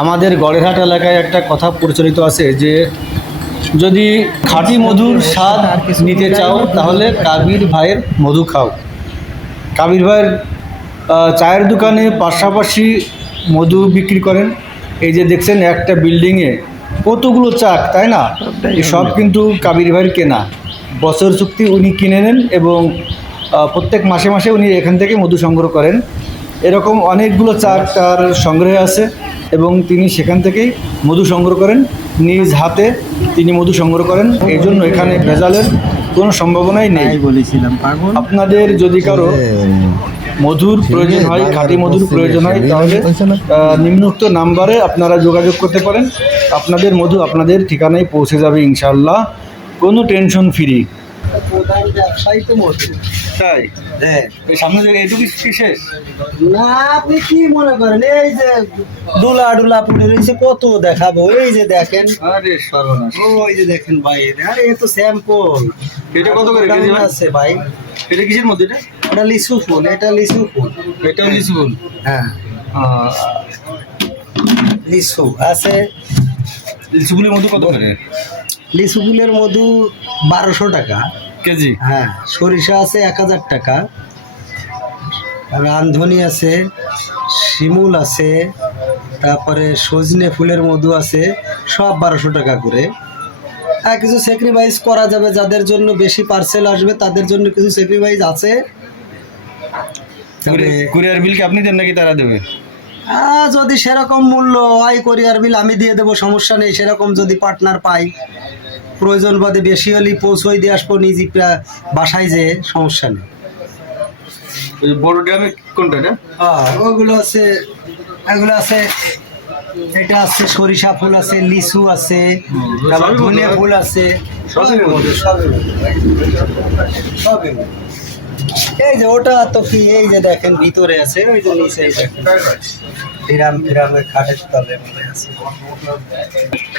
আমাদের গড়েরহাট এলাকায় একটা কথা প্রচলিত আছে যে যদি খাঁটি মধুর স্বাদ নিতে চাও তাহলে কাবির ভাইয়ের মধু খাও। কাবির ভাইয়ের চায়ের দোকানে পাশাপাশি মধু বিক্রি করেন। এই যে দেখছেন একটা বিল্ডিংয়ে কতগুলো চাক, তাই না? এই সব কিন্তু কাবির ভাইয়ের কেনা। বছর চুক্তি উনি কিনে নেন এবং প্রত্যেক মাসে মাসে উনি এখান থেকে মধু সংগ্রহ করেন। এরকম অনেকগুলো চাক তার সংগ্রহে আছে এবং তিনি সেখান থেকেই মধু সংগ্রহ করেন, নিজ হাতে তিনি মধু সংগ্রহ করেন। এই জন্য এখানে ভেজালের কোনো সম্ভাবনাই নেই। বলেছিলাম আপনাদের যদি কারো মধুর প্রয়োজন হয়, খাঁটি মধুর প্রয়োজন হয়, তাহলে নিম্নোক্ত নাম্বারে আপনারা যোগাযোগ করতে পারেন। আপনাদের মধু আপনাদের ঠিকানায় পৌঁছে যাবে ইনশাআল্লাহ, কোনো টেনশন ফ্রি। প্রধান ব্যবসায়ী তো মধু। তাই? হ্যাঁ। এই সামনে থেকে এইটুকু শেষ? না, আপনি কি মনে করেন এই যে ডুলা পড়ে রয়েছে, কত দেখাবো? এই যে দেখেন, আরে সর্বনাশ! ওই যে দেখেন ভাই, আরে এ তো স্যাম্পল। এটা কত করে কেজি আছে ভাই? এটা কিসের মধ্যে? এটা ওটা লিচু ফুল, এটা লিচু ফুল। এটা লিচু ফুল? হ্যাঁ, লিচু আছে। লিচু ফুলের মধু কত করে? লিচু ফুলের মধু 1200 টাকা কেজি? হ্যাঁ। সরিষা আছে 1000 টাকা, রান্ধনি আছে, শিমুল আছে, তারপরে সজনে ফুলের মধু আছে, সব 1200 টাকা করে। আর কিছু স্যাক্রিফাইস করা যাবে, যাদের জন্য বেশি পার্সেল আসবে তাদের জন্য কিছু স্যাক্রিফাইস আছে। কুরিয়ার বিল কি আপনি দেন নাকি তারা দেবে? যদি সেরকম মূল্য হয় কুরিয়ার বিল আমি দিয়ে দেবো, সমস্যা নেই। সেরকম যদি পার্টনার পাই, প্রয়োজন বাদে বেশি হলেই পৌঁছই দিয়ে আসবো নিজে বাসায়, যে সমস্যা নেই। বড় ড্রামে কোনটা? ওগুলো আছে, এগুলো আছে। এটা আছে সরিষা ফুল আছে, লিচু আছে, তারপর ধনিয়া ফুল আছে, সবই মধ্যে সবই। এই যে ওটা তো কি, এই যে দেখেন ভিতরে আছে, ওই যে নিচে খাটের তলে আছে।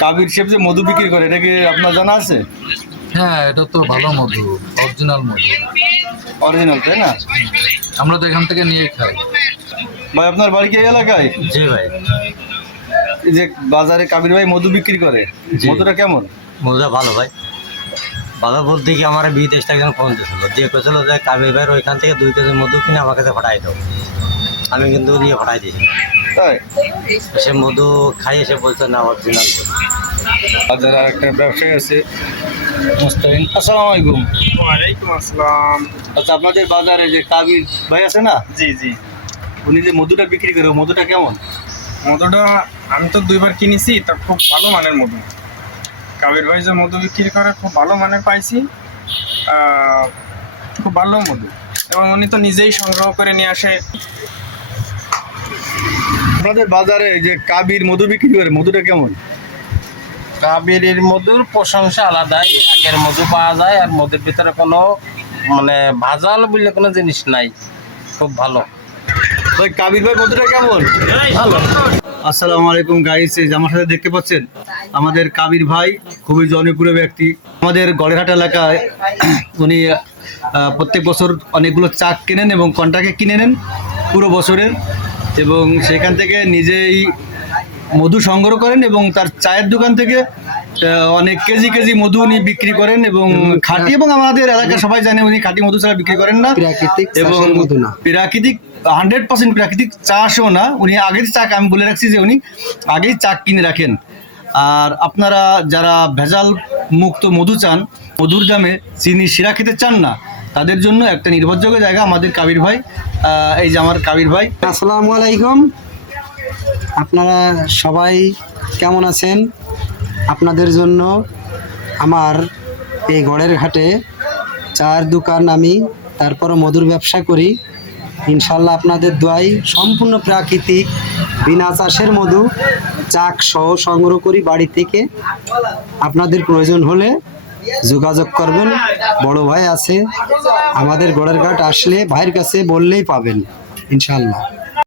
কাবির শেফ যে মধু বিক্রি করে, এটা কি আপনার জানা আছে? হ্যাঁ, এটা তো ভালো মধু, অরিজিনাল মধু। অরিজিনাল, তাই না? আমরা তো এখান থেকে নিয়ে খাই। ভাই আপনার বাড়ি কি এই এলাকায়? জি ভাই। এই যে বাজারে কাবির ভাই মধু বিক্রি করে, মধুটা কেমন? মধুটা ভালো ভাই। ভালো বলতে কি, আমার বিদেশ থেকে একজন ফোন দিয়েছিল, দিয়ে কেছিল যে কাবির ভাইয়ের ওইখান থেকে 2 কেজি মধু কিনে আমার কাছে পাঠাই দাও। আমি কিন্তু নিয়ে পাঠাই দিয়েছি। তাই? সে মধু খাই এসে বলছে না অরিজিনাল মধু। বাজারে আর একটা ব্যবসায়ী আছে, মুস্তাহিন। আসসালামু আলাইকুম। ওয়ালাইকুম আসসালাম। আচ্ছা, আপনাদের বাজারে যে কাবির ভাই আছে না, জি জি, উনি যে মধুটা বিক্রি করে, মধুটা কেমন? মধুটা আমি তো 2বার কিনেছি, তা খুব ভালো মানের মধু। কাবির ভাই যে মধু বিক্রি করে খুব ভালো মানের পাইছি, খুব ভালো মধু, এবং উনি তো নিজেই সংগ্রহ করে নিয়ে আসে। আপনাদের বাজারে যে কাবির মধু বিক্রি করে, মধুটা কেমন? কাবেরীর মধুর প্রশংসা আলাদাই। একের মধু পাওয়া যায়, আর মধুর ভিতরে কোনো মানে ভাজাল বলে কোনো জিনিস নাই, খুব ভালো। ভাই কাবির ভাই মধুটা কেমন? ভালো। আসসালামু আলাইকুম গাইস, এই যে আমার সাথে দেখতে পাচ্ছেন আমাদের কাবির ভাই, খুবই জনপ্রিয় ব্যক্তি আমাদের গড়েরহাট এলাকায়। উনি প্রত্যেক বছর অনেকগুলো চাক কেনেন এবং কন্ট্রাক্টে কিনে নেন পুরো বছরের, এবং সেখান থেকে নিজেই মধু সংগ্রহ করেন এবং তার চায়ের দোকান থেকে অনেক কেজি কেজি মধু উনি বিক্রি করেন এবং খাঁটি, এবং আমাদের এলাকার সবাই জানে উনি খাঁটি মধু ছাড়া বিক্রি করেন না, এবং প্রাকৃতিক 100% প্রাকৃতিক চাষও না। উনি আগের চাক, আমি বলে রাখছি যে উনি আগেই চাক কিনে রাখেন। আর আপনারা যারা ভেজাল মুক্ত মধু চান, মধুর দামে চিনি শিরা খেতে চান না, তাদের জন্য একটা নির্ভরযোগ্য জায়গা আমাদের কাবির ভাই। এই যে আমার কাবির ভাই। আসসালামু আলাইকুম। আপনারা সবাই কেমন আছেন? আপনাদের জন্য আমার এই গড়ের ঘাটে চায়ের দোকান, আমি তারপরও মধুর ব্যবসা করি। ইনশাল্লাহ আপনাদের দোয়ায় সম্পূর্ণ প্রাকৃতিক বিনা চাষের মধু চাক সহ সংগ্রহ করি বাড়ি থেকে। আপনাদের প্রয়োজন হলে যোগাযোগ করবেন। বড় ভাই আছে আমাদের গড়ের ঘাট, আসলে ভাইয়ের কাছে বললেই পাবেন ইনশাল্লাহ।